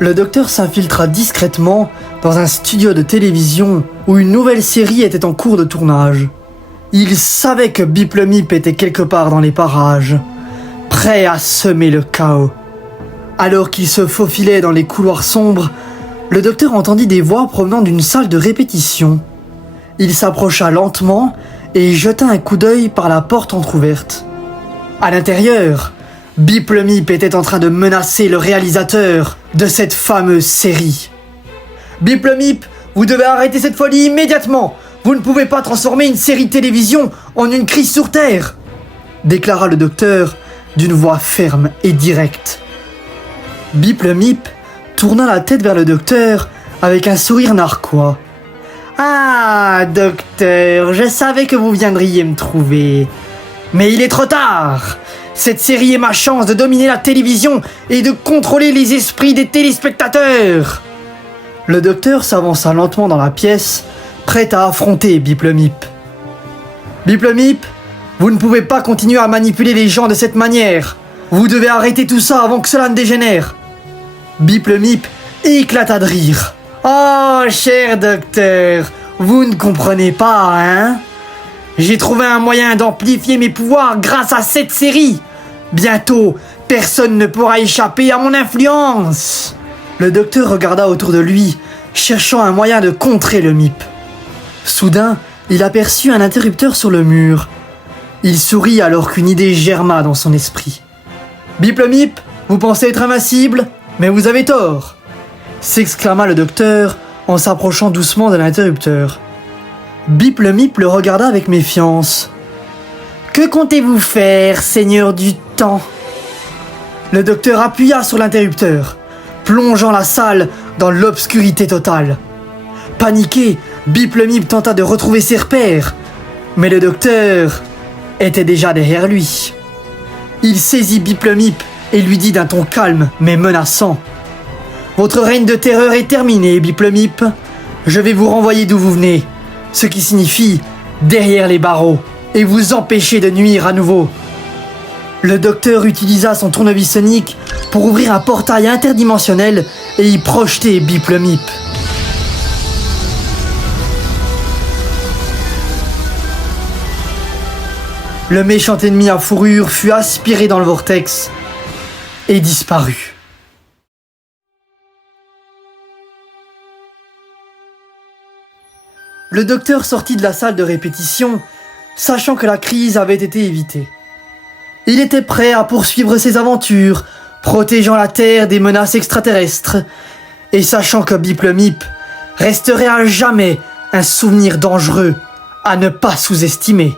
Le docteur s'infiltra discrètement dans un studio de télévision où une nouvelle série était en cours de tournage. Il savait que Bip le Mip était quelque part dans les parages, prêt à semer le chaos. Alors qu'il se faufilait dans les couloirs sombres, le docteur entendit des voix provenant d'une salle de répétition. Il s'approcha lentement et jeta un coup d'œil par la porte entr'ouverte. À l'intérieur, Bip le Mip était en train de menacer le réalisateur de cette fameuse série. « Bip le Mip, vous devez arrêter cette folie immédiatement. Vous ne pouvez pas transformer une série de télévision en une crise sur Terre !» déclara le docteur d'une voix ferme et directe. Bip le Mip tourna la tête vers le docteur avec un sourire narquois. « Ah, docteur, je savais que vous viendriez me trouver. Mais il est trop tard. Cette série est ma chance de dominer la télévision et de contrôler les esprits des téléspectateurs. » Le docteur s'avança lentement dans la pièce, prêt à affronter Bip le Mip. « Bip le Mip, vous ne pouvez pas continuer à manipuler les gens de cette manière. Vous devez arrêter tout ça avant que cela ne dégénère. » Bip le Mip éclata de rire. « Oh, cher docteur, vous ne comprenez pas, hein? J'ai trouvé un moyen d'amplifier mes pouvoirs grâce à cette série. Bientôt, personne ne pourra échapper à mon influence. » Le docteur regarda autour de lui, cherchant un moyen de contrer le Mip. Soudain, il aperçut un interrupteur sur le mur. Il sourit alors qu'une idée germa dans son esprit. « Bip le Mip, vous pensez être invincible, mais vous avez tort !» s'exclama le docteur en s'approchant doucement de l'interrupteur. Bip le Mip le regarda avec méfiance. « Que comptez-vous faire, seigneur du temps ?» Le docteur appuya sur l'interrupteur, plongeant la salle dans l'obscurité totale. Paniqué, Bip le Mip tenta de retrouver ses repères, mais le docteur était déjà derrière lui. Il saisit Bip le Mip et lui dit d'un ton calme mais menaçant. « Votre règne de terreur est terminé, Bip le Mip. Je vais vous renvoyer d'où vous venez, ce qui signifie derrière les barreaux, et vous empêcher de nuire à nouveau. » Le docteur utilisa son tournevis sonique pour ouvrir un portail interdimensionnel et y projeter Bip le Mip. Le méchant ennemi à fourrure fut aspiré dans le vortex et disparut. Le docteur sortit de la salle de répétition, sachant que la crise avait été évitée. Il était prêt à poursuivre ses aventures, protégeant la Terre des menaces extraterrestres, et sachant que Bip le Mip resterait à jamais un souvenir dangereux à ne pas sous-estimer.